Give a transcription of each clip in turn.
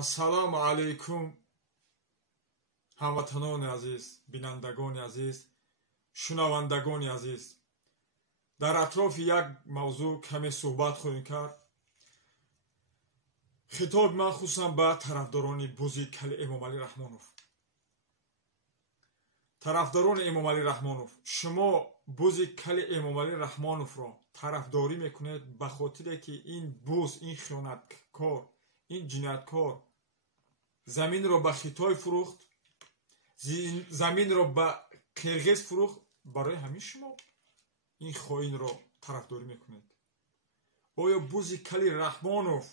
ассалому алайкум ҳамватанони азиз, бинандагони азиз, шунавандагони азиз. дар атрофи як мавзӯъ каме суҳбат хоҳем кард. хитоби ман хусусан ба тарафдорони бузи кали Эмомалӣ Раҳмонов. тарафдорони Эмомалӣ Раҳмонов, шумо бузи кали Эмомалӣ Раҳмоновро тарафдорӣ мекунед ба хотире ки ин буз, ин хиёнаткор, ин ҷинояткор заминро ба Хитой фурӯхт, заминро ба Қирғиз фурӯхт. барои ҳамин шумо ин хоинро тарафдорӣ мекунед? оё бузи кали Раҳмонов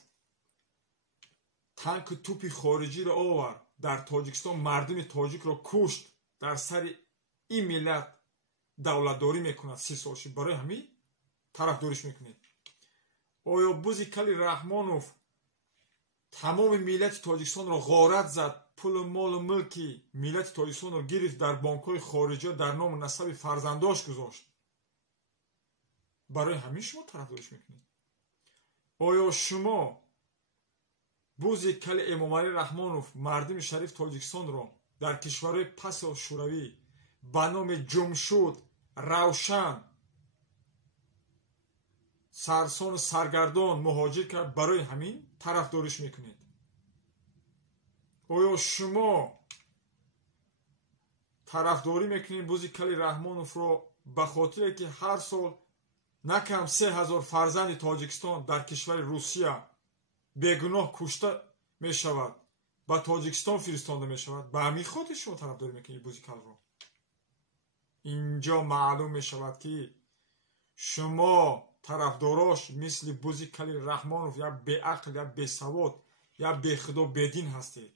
танку тӯпи хориҷиро овард, дар Тоҷикистон мардуми тоҷикро кушт, дар сари ин миллат давлатдорӣ мекунад 30 солши, барои ҳамин тарафдориш мекунед? оё бузи кали Раҳмонов тамоми миллати Тоҷикистонро ғорат зад, пулу молу мулки миллати Тоҷикистонро гирифт, дар бонкҳои хориҷиё дар ному насаби фарзандош гузошт. барои ҳамин шумо тарафдориш мекунед? оё шумо бузи кали Эмомалӣ Раҳмонов мардуми шариф Тоҷикистонро дар кишварҳои паси ошуравӣ ба номи Ҷумшуд, Равшан, Сарсону Саргардон муҳоҷир кард, барои ҳамин тарафдориш мекунед? оё шумо тарафдорӣ мекунед бузи кали Раҳмоновро ба хотире ки ҳар сол накам 3000 фарзанди Тоҷикистон дар кишвари Русия бегуноҳ кушта мешавад, ба Тоҷикистон фиристонда мешавад? ба ҳамин хотир шумо тарафдорӣ мекунед бузи калро? инҷо маълум мешавад ки шумо тарафдорош мисли бузи кали Раҳмонов як беақл, як бесавод, як бехудо, бедин ҳастед.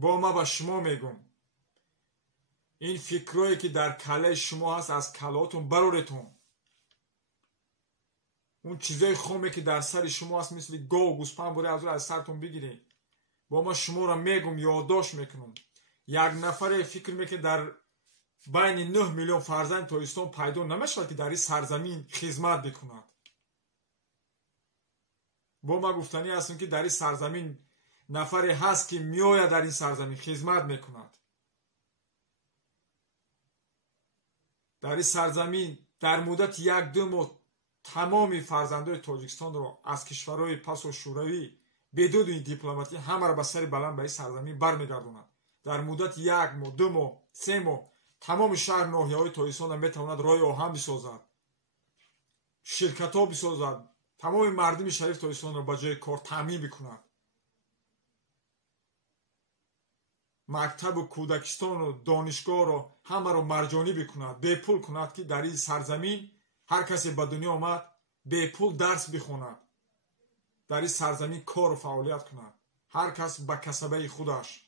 бо ма ба шумо мегӯм, ин фикрое ки дар калаи шумо ҳаст, аз калаотон бароретон. اون چیزای خومه که در سر شما هست مثل گاو و گوسپند بوده از سرتون بگیرید. با ما شما را میگم، یادداشت میکنم، یک نفر فکر میکنه در بین 9 میلیون فرزند تویستان پیدا نمیشه که در این سرزمین خدمت بکند. با ما گفتنی هستم که در این سرزمین نفری هست که میآید در این سرزمین خدمت میکند. در این سرزمین در مدت 1-2 ماه تمامی فرزندان تاجیکستان رو از کشورهای پس و شوروی بدون دیپلماتی همه را به سر بلند به این سرزمین برمیگرداند. در مدت 1 ماه، 2 ماه، 3 ماه تمام شهر ناحیه‌های تاجیکستان میتواند راه آهن بسازد، شرکت‌ها بسازد، تمام مردم شریف تاجیکستان را به جای کار تامین بکند. مکتب و کودکستان و دانشگاه را همه را مجانی بکند، بپول کند که در این سرزمین هر کسی به دنیا آمد به پول درس بخواند، در این سرزمین کار و فعالیت کند، هر کس به کسبه خودش.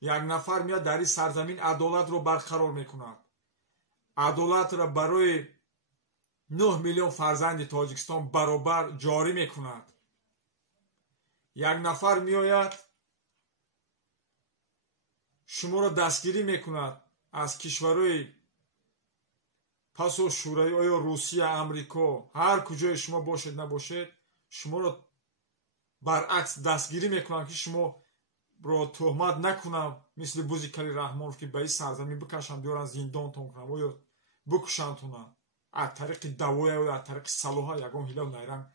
یک نفر میاد در این سرزمین عدالت رو برقرار میکند، عدالت را برای 9 میلیون فرزند تاجیکستان برابر جاری میکند. یک نفر میآید شما را دستگیری میکند از کشورهای پس و شوروی، آیا روسیه، امریکا، هر کجای شما باشد نباشد، شما را برعکس دستگیری میکنن که شما را تهمت نکنم مثل بوزی کلی رحمانوف که به این سرزمین بکشن بیارن زندانتون کنم و یا بکشنتونن از طریق دوای و از طریق سلاح یگان هیله و نیرنگ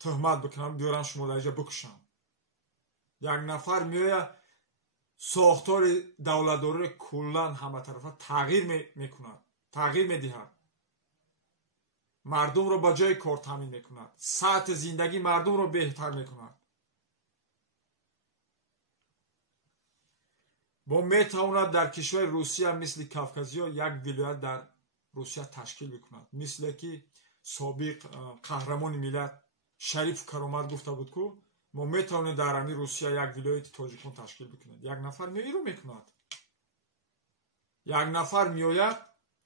تهمت بکنم بیارن شما در اینجا بکشن. یک نفر میآید ساختار دولتداری کلا همه طرفه تغییر میکند، تغییر میدهد، مردم را به جای کار تامین میکند، سطح زندگی مردم را بهتر میکند. با میتواند در کشور روسیه مثل کافکازیا یک ولایت در روسیه تشکیل بکند، مثل که سابق قهرمان ملت شریف کرامت گفته بود که ما میتواند در همین روسیه یک ولایت تاجیکستان تشکیل بکند. یک نفر میرو میکند، یک نفر میآید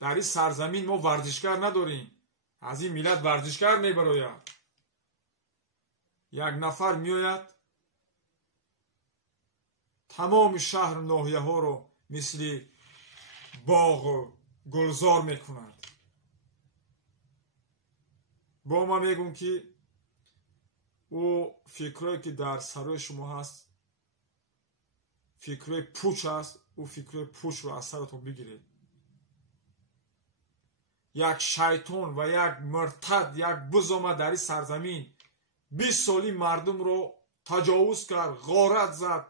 در این سرزمین ما ورزشگر نداریم، از این ملت ورزشگر میبراید. یک نفر میآید تمام شهر ناحیه ها رو مثل باغ و گلزار میکند. با ما میگم که او فکرهایی که در سرای شما هست فکرهای پوچ هست، او فکرهای پوچ رو از سرتون بگیرید. یک شیطان و یک مرتد، یک بزومه در این سرزمین 20 سالی مردم رو تجاوز کرد، غارت زد،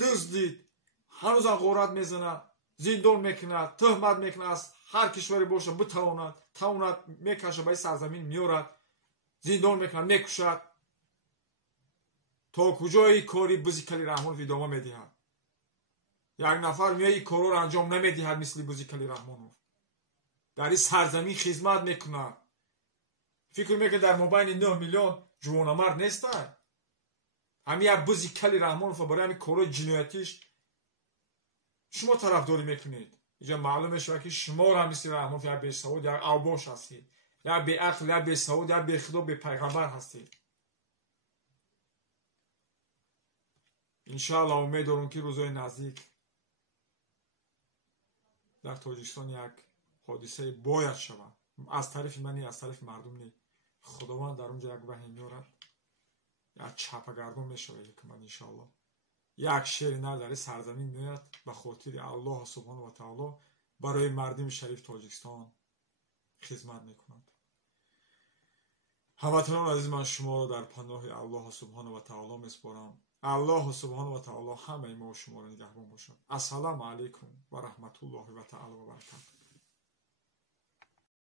دزدید، هنوز هم غارت میزنه، زندان میکنه، تهمت میکنه، از هر کشوری باشه بتواند میکشه به این سرزمین میارد، زندان میکنه، میکشد. تا کجای کاری بزیکلی رحمانوف ادامه میدهد؟ یک نفر میای این کارا رو انجام نمیدهد مثل بزیکلی رحمانوف. در این سرزمین خدمت میکنه. فکر میکنه در مابین 9 میلیون جوانمرد نیستن؟ همین یک بزیکلی رحمانوف برای همین کارای جنایتیش شما طرفداری میکنید. اینجا معلومه شده که شما را هم مثل رحمانوف یک بیسواد، یک اوباش هستید، یک بی عقل، یک بیسواد، یک بی خدا، بی پیغمبر هستید. انشاءالله امید دارم که روزهای نزدیک در تاجیکستان یک حادثه باید شود، از طرف منی، از طرف مردم نی. خداوند در اونجا یک وحی میارد، یک چپگردون میشود حکومت. انشاءالله یک شیر نه در سرزمین میاد به خاطر الله سبحانه و تعالی برای مردم شریف تاجیکستان خدمت میکند. هموطنان عزیز، من شما را در پناه الله سبحانه و تعالی میسپارم. الله سبحانه و تعالی همه ما و شما را نگهبان باشد. السلام علیکم و رحمت الله و تعالی و برکاته.